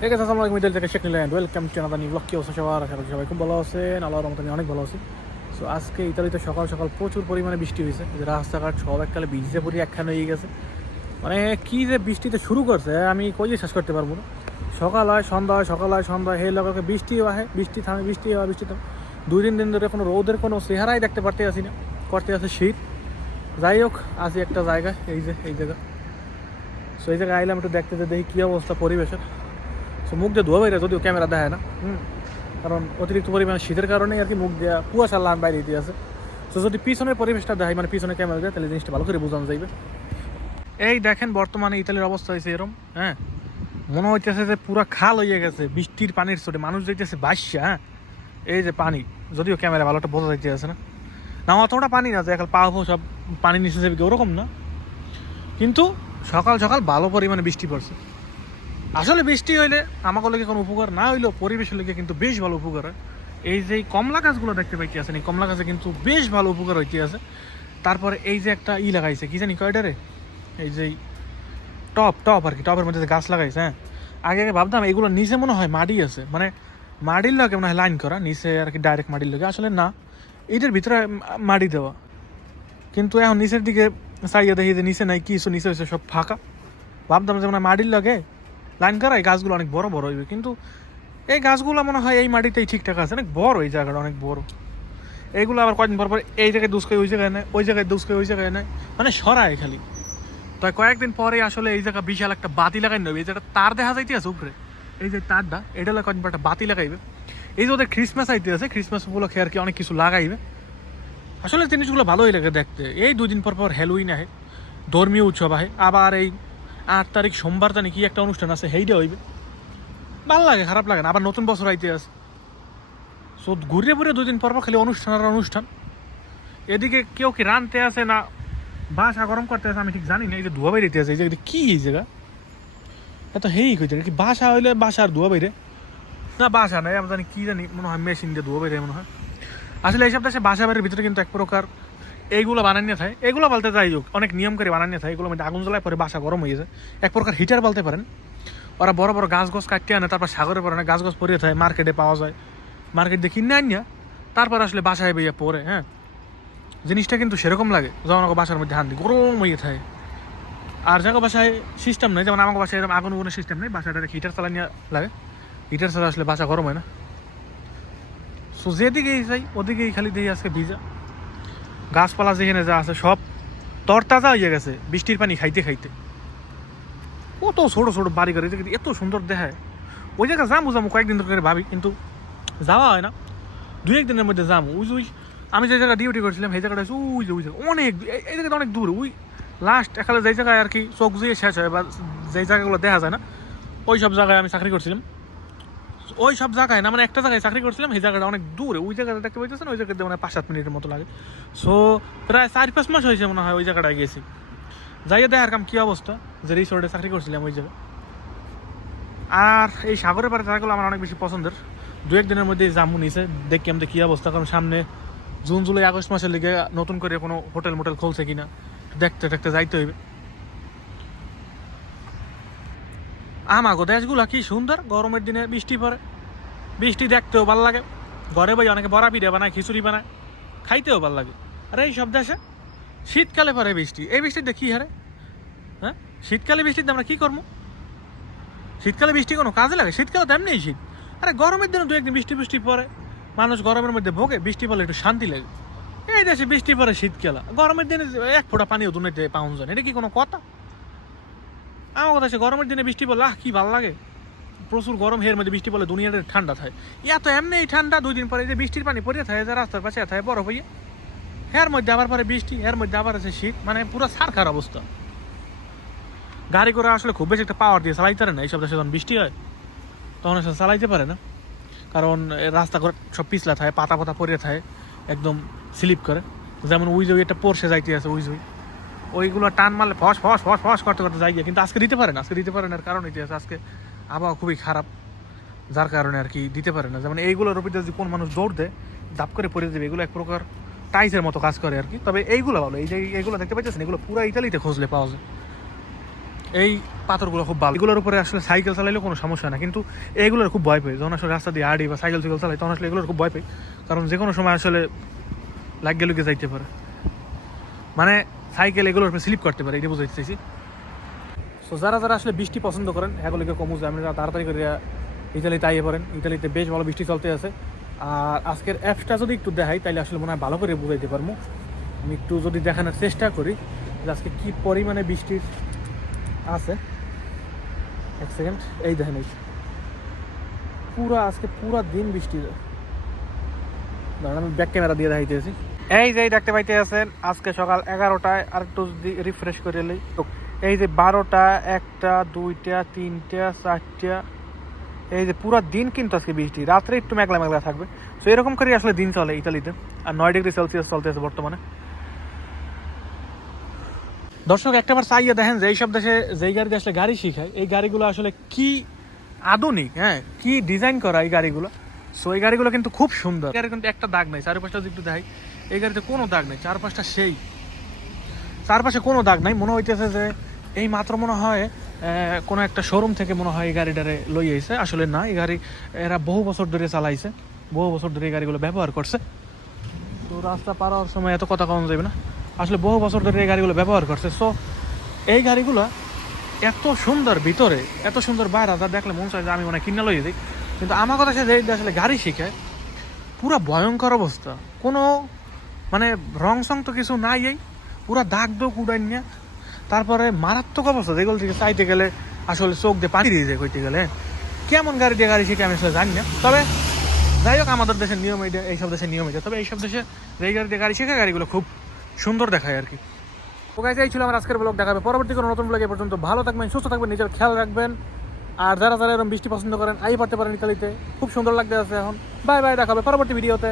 ঠিক আছে, আসসালামু আলাইকুম, ইতালি থেকে শেখ নিলেন। Welcome to another new blog. কি অবস্থা সবার? আশা করি সবাই খুব ভালো আছেন। আল্লাহর রহমতে আমি অনেক ভালো আছি। সো আজকে ইতালিতে সকাল সকাল প্রচুর পরিমাণে বৃষ্টি হয়েছে, যে রাস্তাঘাট সব এককালে ভিজে পড়ি একখানে হয়ে গেছে। মানে কী যে বৃষ্টিতে শুরু করছে আমি কই শেষ করতে পারবো না। সকাল হয় সন্ধ্যা হয়, সকাল হয় সন্ধ্যা হয়, হে লোকে বৃষ্টিও আহে, বৃষ্টি থামে, বৃষ্টি হয়, বৃষ্টি থামে। 2-3 দিন ধরে কোনো রোদের কোনো চেহারাই দেখতে পারতে আসি না, করতে আছে শীত। যাই হোক, আসি একটা জায়গায়, এই জায়গা। সো এই জায়গায় আইলাম একটু দেখতে, যে দেখি কী অবস্থা পরিবেশের। সো মুখ দিয়ে ধোয়া বাইরে, যদিও ক্যামেরা দেখায় না, কারণ অতিরিক্ত পরিমাণে শীতের কারণে আর কি মুখ দেওয়া কুয়াশার লান বাইরে দিয়ে আছে। সো যদি পিছনের পরিবেশটা দেখায়, মানে পিছনে ক্যামেরা দেয়, তাহলে জিনিসটা ভালো করে বোঝানো যাইবে। এই দেখেন বর্তমানে ইতালির অবস্থা হয়েছে এরকম, হ্যাঁ। মনে হইতেছে যে পুরো খাল হয়ে গেছে বৃষ্টির পানির স্রোতে, মানুষ যাইতেছে বাসা, হ্যাঁ। এই যে পানি, যদিও ক্যামেরা ভালোটা বোঝা যাইতে আছে না, না অতটা পানি না যে এখন পা সব পানি নিচে যাবে, ওরকম না। কিন্তু সকাল সকাল ভালো পরিমাণে বৃষ্টি পড়ছে। আসলে বৃষ্টি হইলে আমাকে লেগে কোনো উপকার না হইলেও পরিবেশের লেগে কিন্তু বেশ ভালো উপকার হয়। এই যে কমলা গাছগুলো দেখতে পাইতে আছেন, এই কমলা গাছে কিন্তু বেশ ভালো উপকার হইতে আছে। তারপরে এই যে একটা লাগাইছে, কি জানি কয়টারে, এই যে টপ টপ আর কি, টপের মধ্যে যে গাছ লাগাইছে, হ্যাঁ। আগে আগে ভাবতাম এগুলো নিচে মনে হয় মাটি আছে, মানে মাটির লগে মনে হয় লাইন করা নিচে আর কি, ডাইরেক্ট মাটির লগে, আসলে না, এটার ভিতরে মাটি দেওয়া। কিন্তু এখন নিচের দিকে চাইয়া দেখি যে নিচে নাই কিছু, নিচে হয়েছে সব ফাঁকা। ভাবতাম যে মানে মাটির লগে লাইন করা, এই গাছগুলো অনেক বড় বড় হইবে, কিন্তু এই গাছগুলো মনে হয় এই মাটিতেই ঠিকঠাক আছে, অনেক বড় এই জায়গাটা, অনেক বড়। এইগুলো আবার কয়েকদিন পর পর এই জায়গায় দুষ্কায় ওই জায়গায় নেয়, ওই জায়গায় দুষ্কায় ওই জায়গায় নেয়, মানে সরায় খালি। তাই কয়েকদিন পরে আসলে এই জায়গা বিশাল একটা বাতি লাগাই নেবে, এই জায়গাটা তার দেখা যাইতে আছে উপরে, এই যে তারটা, এটা কয়েকদিন পর একটা বাতি লাগাইবে। এই যে ওদের ক্রিসমাস আইতে আছে, ক্রিসমাস উপলক্ষে আর কি অনেক কিছু লাগাইবে। আসলে জিনিসগুলো ভালোই লাগে দেখতে। এই 2 দিন পর পর হ্যালোইন আহে, ধর্মীয় উৎসব আহে, আবার এই 8 তারিখ সোমবার জানি কি একটা অনুষ্ঠান আছে, সেইটা হইবে। ভালো লাগে, খারাপ লাগে না। আবার নতুন বছর আইতে আছে, সো ঘুরে ঘুরে 2 দিন পর পর খালি অনুষ্ঠান আর অনুষ্ঠান। এদিকে কেউ কি রানতে আছে না বাসা গরম করতে আছে আমি ঠিক জানি না। এই যে ধোয়া বেরিতে আছে, এই জায়গাটা কি, এই জায়গা এত হেই কইতে কি, বাসা হইলে বাসার ধোয়া বেরে না, বাসা নাই, আমি জানি কি জানি, মনে হয় মেশিন দিয়ে ধোয়া বেরে মনে হয়। আসলে এইসব দেশে বাসা বাড়ির ভিতরে কিন্তু এক প্রকার এইগুলো বানানিয়ে থাকে, এগুলো বলতে যাই হোক অনেক নিয়ম করে বানানিয়ে থাকে, এগুলো মধ্যে আগুন জ্বলায় পরে বাসা গরম হয়ে যায়, এক প্রকার হিটার বলতে পারেন। ওরা বড় বড় গাছ গাছ কাটতে আনে, তারপর সাগরে পরে না, গাছ গাছ পরিয়ে থাকে, মার্কেটে পাওয়া যায়, মার্কেট দিয়ে কিনে আনিয়া তারপর আসলে বাসায় বইয়া পরে, হ্যাঁ। জিনিসটা কিন্তু সেরকম লাগে যখন আমাকে বাসার মধ্যে হান দিই, গরম হয়ে থাকে। আর যাকে বাসায় সিস্টেম নেই, যেমন আমাকে বাসায় এরকম আগুন উগুনের সিস্টেম নেই, বাসাটা হিটার চালানিয়া লাগে, হিটার ছাড়া আসলে বাসা গরম হয় না। সো যেদিকেই যাই ওদিকেই খালি দেখি আজকে ভিজা, গাছপালা যেখানে যা আছে সব তরতাজা হয়ে গেছে বৃষ্টির পানি খাইতে খাইতে। কত ছোটো ছোটো বাড়ি ঘরে এত সুন্দর দেখায়। ওই জায়গায় যাবো যাবো কয়েকদিন ধরে ভাবি, কিন্তু যাওয়া হয় না। 2-1 দিনের মধ্যে যাবো। ওই আমি যে জায়গায় ডিউটি করছিলাম সেই জায়গাটা ওই যে অনেক, এই জায়গাটা অনেক দূর। ওই লাস্ট এখানে যেই জায়গায় আর কি চোখ দিয়ে শেষ হয়, বা যেই জায়গাগুলো দেখা যায় না, ওই সব জায়গায় আমি চাকরি করছিলাম। ওই সব জায়গায় না, মানে একটা জায়গায় চাকরি করছিলাম, সেই জায়গাটা অনেক দূরে। ওই জায়গাটা দেখতে পাইতেছেন, ওই জায়গাতে মানে 5-7 মিনিটের মতো লাগে। সো প্রায় 4-5 মাস হয়েছে মনে হয় ওই জায়গাটায় গেছি, যাইয়ে দেখার কাম কী অবস্থা, যে রিসোর্টে চাকরি করছিলাম ওই জায়গায়। আর এই সাগরের পাড়ে জায়গাগুলো আমার অনেক বেশি পছন্দের। 2-1 দিনের মধ্যে জামু নিচে দেখি আমাদের কী অবস্থা, কারণ সামনে জুন জুলাই আগস্ট মাসের লিগে নতুন করে কোনো হোটেল মোটেল খুলছে কিনা দেখতে দেখতে যাইতে হইবে। আমাগো দেশগুলো কি সুন্দর, গরমের দিনে বৃষ্টি পড়ে, বৃষ্টি দেখতেও ভালো লাগে, ঘরে বই অনেকে বড়া পিঠা বানায়, খিচুড়ি বানায়, খাইতেও ভালো লাগে। আর এই সব দেশে শীতকালে পরে বৃষ্টি, এই বৃষ্টিতে কী হারে, হ্যাঁ। শীতকালে বৃষ্টিতে আমরা কী করবো? শীতকালে বৃষ্টি কোনো কাজে লাগে? শীতকালে তেমনি শীত। আরে গরমের দিনে 2-1 দিন বৃষ্টি বৃষ্টি পরে, মানুষ গরমের মধ্যে ভোগে, বৃষ্টি পড়লে একটু শান্তি লাগে। এই দেশে বৃষ্টি পরে শীতকালে, গরমের দিনে এক ফোঁটা পানিও দুনিয়াতে পাউন যায়, এটা কি কোনো কথা? আমার কথা আছে, গরমের দিনে বৃষ্টি পড়লে কি ভালো লাগে, প্রচুর গরম, এর মধ্যে বৃষ্টি পড়লে দুনিয়াটা ঠান্ডা থাকে। ইয়া তো এমনি ঠান্ডা, 2 দিন পরে যে বৃষ্টির পানি পড়ে থাকে, যে রাস্তার পাশে থাকে বরফ হইয়া, এর মধ্যে আবার পরে বৃষ্টি, এর মধ্যে আবার আছে শীত, মানে পুরো সারখার অবস্থা। গাড়ি করে আসলে খুব বেশি একটা পাওয়ার দিয়ে চালাইতে পারে না এইসব দেশে, যখন বৃষ্টি হয় তখন আসলে চালাইতে পারে না, কারণ রাস্তা করে সব পিছলা থাকে, পাতা পাতা পড়ে থাকে, একদম স্লিপ করে। যেমন ওই যে একটা পোরশে যাইতে আছে, ওই যে ওইগুলো টান মারলে ফস ফস ফস ফস করতে করতে যাই গিয়ে, কিন্তু আজকে দিতে পারে না। আজকে দিতে পারে না, কারণ এটি আছে আজকে আবহাওয়া খুবই খারাপ, যার কারণে আর কি দিতে পারে না। যেমন এইগুলোর উপর যদি কোন মানুষ দৌড় দেয়, দাপ করে পড়ে দেবে, এগুলো এক প্রকার টাইসের মতো কাজ করে আর কি। তবে এইগুলো ভালো, এই যে এইগুলো দেখতে পাচ্ছেন, এগুলো পুরো ইতালিতে খুঁজলে পাওয়া যায়। এই পাথরগুলো খুব ভালো, এগুলোর উপরে আসলে সাইকেল চালাইলেও কোনো সমস্যা না, কিন্তু এইগুলোর খুব ভয় পাই যখন আসলে রাস্তা দিয়ে হাঁটি বা সাইকেল চালাই, তখন আসলে এগুলোর খুব ভয় পাই, কারণ যে কোনো সময় আসলে লাগিয়ে লুকিয়ে যাইতে পারে, মানে সাইকেল এগুলোর উপরে স্লিপ করতে পারে, এটা বুঝাইতে চাইছি। সো যারা যারা আসলে বৃষ্টি পছন্দ করেন এগুলোকে কমু যায়, আপনি তাড়াতাড়ি করে ইতালিতে আইয়ে পড়েন। ইতালিতে বেশ ভালো বৃষ্টি চলতে আছে। আর আজকের অ্যাপসটা যদি একটু দেখাই তাহলে আসলে মনে হয় ভালো করে বুঝাইতে পারবো। আমি একটু যদি দেখানোর চেষ্টা করি যে আজকে কী পরিমাণে বৃষ্টির আছে। এক সেকেন্ড, এই দেখেন, এই আজকে পুরা দিন বৃষ্টি। ধরেন আমি ব্যাক ক্যামেরা দিয়ে দেখাইতেছি। এই যে দেখতে পাইতে আছেন আজকে সকাল 11টায়, আর একটু যদি রিফ্রেশ করে এলেই এই যে 12টা, 1টা, 2টা, 3টা, 4টা, এই যে পুরো দিন কিন্তু আজকে বৃষ্টি, রাত্রে একটু মেঘলা মেঘলা থাকবে। সো এরকম করে আসলে দিন চলে ইতালিতে। আর 9 ডিগ্রি সেলসিয়াস চলতেছে বর্তমানে। দর্শক একটাবার চাইয়ে দেখেন যে এইসব দেশে যেই গাড়ি আসলে গাড়ি শিখায়, এই গাড়িগুলো আসলে কি আধুনিক, হ্যাঁ, কি ডিজাইন করা এই গাড়িগুলো। সো এই গাড়িগুলো কিন্তু খুব সুন্দর। গাড়ি কিন্তু একটা দাগ নাই, চারপাশটা যদি একটু দেখাই, এই গাড়িতে কোনো দাগ নেই, চারপাশটা সেই, চারপাশে কোনো দাগ নাই। মনে হইতেছে যে এই মাত্র মনে হয় কোনো একটা শোরুম থেকে মনে হয় এই গাড়িটারে লই আইছে। আসলে না, এই গাড়ি এরা বহু বছর ধরে চালাইছে, বহু বছর ধরে এই গাড়িগুলো ব্যবহার করছে। তো রাস্তা পার হওয়ার সময় এত কথা কম যাবে না, আসলে বহু বছর ধরে এই গাড়িগুলো ব্যবহার করছে। সো এই গাড়িগুলো এত সুন্দর ভিতরে, এত সুন্দর বাইরে, যা দেখলে মন চায় যে আমি মনে কিনে লই দিই। কিন্তু আমার কথা সে যে আসলে গাড়ি শিখায় পুরা ভয়ঙ্কর অবস্থা, কোনো মানে রং সং তো কিছু নাই, এই পুরা দাগ দোগ উড়াই নিয়ে, তারপরে মারাত্মক অবস্থা, যেগুলো থেকে চাইতে গেলে আসলে চোখ দিয়ে পানি দিয়ে যায় কইতে গেলে। কেমন গাড়ি দিয়ে গাড়ি শিখে আমি আসলে জানি না, তবে যাই হোক আমাদের দেশের নিয়ম এটা, এইসব দেশের নিয়ম এটা। তবে এইসব দেশে যে গাড়ি দিয়ে গাড়ি শেখা গাড়িগুলো খুব সুন্দর দেখায় আর কি। তো গাইজ এই ছিল আমার আজকের ব্লগ, দেখাবে পরবর্তী কোনো নতুন ব্লগে। পর্যন্ত ভালো থাকবেন, সুস্থ থাকবেন, নিজের খেয়াল রাখবেন। আর যারা যারা এরকম বৃষ্টি পছন্দ করেন আই পারতে পারেন ইতালিতে, খুব সুন্দর লাগতে আছে এখন। বাই বাই, দেখাবে পরবর্তী ভিডিওতে।